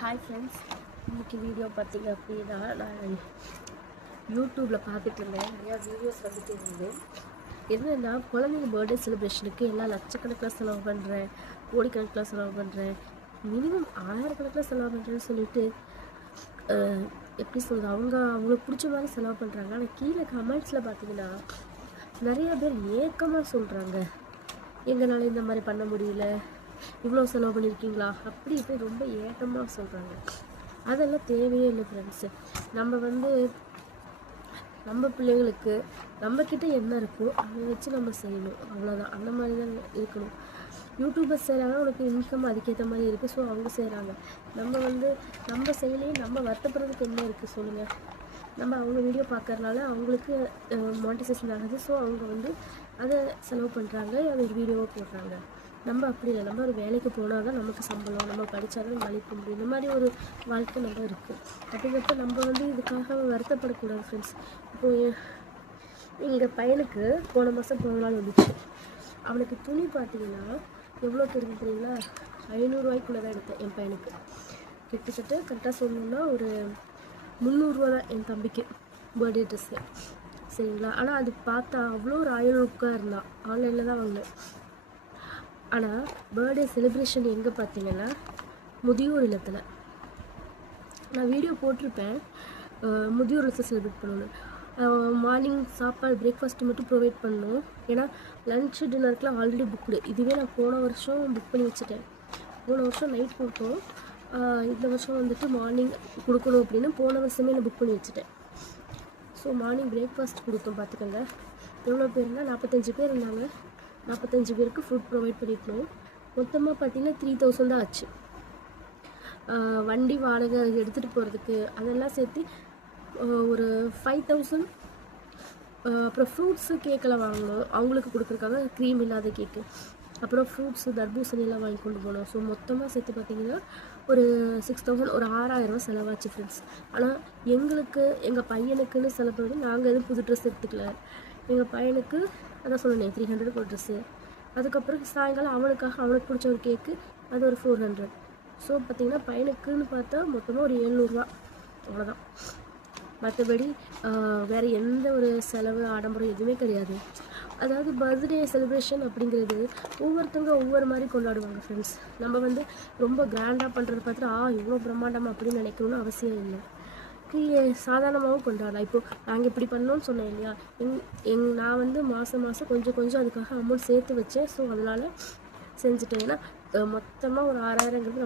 Hi friends, இன்றைக்கி video பார்த்திங்க அப்படின்னா நான் யூடியூப்பில் பார்த்துட்டு இருந்தேன். நிறையா வீடியோஸ் வந்துட்டு இருந்தது. என்னென்னா, குழந்தைங்க பர்த்டே செலிப்ரேஷனுக்கு எல்லாம் லட்சக்கணக்கில் செலவு பண்ணுறேன், கோடிக்கணக்கில் செலவு பண்ணுறேன், மினிமம் 1000 கணக்கில் செலவு பண்ணுறேன்னு சொல்லிட்டு எப்படி சொல்கிறது, அவங்களுக்கு பிடிச்ச மாதிரி செலவு பண்ணுறாங்க. ஆனால் கீழே கமெண்ட்ஸில் பார்த்திங்கன்னா நிறைய பேர் ஏக்கமாக சொல்கிறாங்க, எங்களால் இந்த மாதிரி பண்ண முடியல, இவ்வளோ செலவு பண்ணியிருக்கீங்களா, அப்படி இப்படி ரொம்ப ஏக்கமாக சொல்கிறாங்க. அதெல்லாம் தேவையே இல்லை ஃப்ரெண்ட்ஸு. நம்ம பிள்ளைங்களுக்கு நம்மக்கிட்ட என்ன இருக்கோ அதை வச்சு நம்ம செய்யணும், அவ்வளோதான். அந்த மாதிரி தான் இருக்கணும். யூடியூபர்ஸ் செய்கிறாங்க, உனக்கு இன்கம் அதுக்கேற்ற மாதிரி இருக்குது, ஸோ அவங்க செய்கிறாங்க. நம்ம செய்யலையே நம்ம வருத்தப்படுறதுக்கு என்ன இருக்குது சொல்லுங்கள். நம்ம அவங்க வீடியோ பார்க்கறதுனால அவங்களுக்கு மானிட்டைசேஷன் ஆகுது, ஸோ அவங்க அதை செலவு பண்ணுறாங்க, அது ஒரு வீடியோவை போடுறாங்க. நம்ம அப்படி இல்லை. நம்ம ஒரு வேலைக்கு போனால் தான் நமக்கு சம்பளம், நம்ம படித்தா தான் வேலைக்கு முடியும், இந்த மாதிரி ஒரு வாழ்க்கை நம்ம இருக்குது. அப்படிங்கிறப்ப நம்ம இதுக்காக வருத்தப்படக்கூடாது ஃப்ரெண்ட்ஸ். இப்போது எங்கள் பையனுக்கு போன மாதம் பிறந்த நாள் வந்துச்சு. அவனுக்கு துணி பார்த்தீங்கன்னா எவ்வளோக்கு எடுத்து தெரியுங்களா? 500 ரூபாய்க்குள்ளே தான் எடுத்தேன் என் பையனுக்கு. கிட்டத்தட்ட கரெக்டாக சொல்லணுன்னா ஒரு 300 ரூபா தான் என் தம்பிக்கு பர்த்டே ட்ரெஸ்ஸு, சரிங்களா? ஆனால் அது பார்த்தா அவ்வளோ ஒரு ராயல் லுக்காக இருந்தான். ஆன்லைனில் தான் வாங்கினேன். ஆனால் பர்த்டே செலிப்ரேஷன் எங்கே பார்த்தீங்கன்னா முதியோர் இல்லத்தில். நான் வீடியோ போட்டிருப்பேன், முதியோர் இல்லத்தில் செலிப்ரேட் பண்ணணும். மார்னிங் சாப்பாடு பிரேக்ஃபாஸ்ட்டு மட்டும் ப்ரொவைட் பண்ணணும். ஏன்னா லன்ச்சு டின்னருக்குலாம் ஆல்ரெடி புக்குடு. இதுவே நான் போன வருஷம் புக் பண்ணி வச்சுட்டேன். போன வருஷம் நைட் கொடுத்தோம், இந்த வருஷம் மார்னிங் கொடுக்கணும் அப்படின்னு போன வருஷமே நான் புக் பண்ணி வச்சுட்டேன். ஸோ மார்னிங் பிரேக்ஃபாஸ்ட் கொடுத்தோம். பார்த்துக்கோங்க எவ்வளோ பேர்னா 45 பேர் இருந்தாங்க. 45 பேருக்கு ஃபுட் ப்ரொவைட் பண்ணிக்கணும். மொத்தமாக பார்த்தீங்கன்னா 3000 தான் ஆச்சு. வண்டி வாடகை எடுத்துகிட்டு போகிறதுக்கு அதெல்லாம் சேர்த்து ஒரு 5000. அப்புறம் ஃப்ரூட்ஸு கேக்கெல்லாம் வாங்கணும், அவங்களுக்கு கொடுக்குறக்காக க்ரீம் இல்லாத கேக்கு. அப்புறம் ஃப்ரூட்ஸு தர்பூசணியெல்லாம் வாங்கி கொண்டு போனோம். ஸோ மொத்தமாக சேர்த்து பார்த்திங்கன்னா ஒரு 6000, ஒரு 6000 ரூபா செலவாச்சு ஃப்ரெண்ட்ஸ். ஆனால் எங்கள் பையனுக்குன்னு செலவு நாங்கள் எதுவும் புது ட்ரெஸ் எடுத்துக்கல. எங்கள் பையனுக்கு அதான் சொன்னேன் 300 ஒரு ட்ரெஸ்ஸு. அதுக்கப்புறம் சாயங்காலம் அவனுக்கு பிடிச்ச ஒரு கேக்கு, அது ஒரு 400. ஸோ பார்த்திங்கன்னா பையனுக்குன்னு பார்த்தா மொத்தமாக ஒரு 700 ரூபா, அவ்வளோதான். மற்றபடி வேறு எந்த ஒரு செலவு ஆடம்பரம் எதுவுமே கிடையாது. அதாவது பர்த்டே செலிப்ரேஷன் அப்படிங்கிறது ஒவ்வொருத்தவங்க ஒவ்வொரு மாதிரி கொண்டாடுவாங்க ஃப்ரெண்ட்ஸ். நம்ம ரொம்ப கிராண்டாக பண்ணுறது பார்த்துட்டு இவ்வளோ பிரம்மாண்டமாக அப்படின்னு நினைக்கணும்னு அவசியம் இல்லை. சாதாரணமாகவும் கொண்டாடலாம். இப்போது நாங்கள் இப்படி பண்ணோன்னு சொன்னேன் இல்லையா, நான் மாதம் கொஞ்சம் அதுக்காக அமௌண்ட் சேர்த்து வச்சேன். ஸோ அதனால் செஞ்சுட்டேன். ஏன்னா மொத்தமாக ஒரு 6000ங்கிறது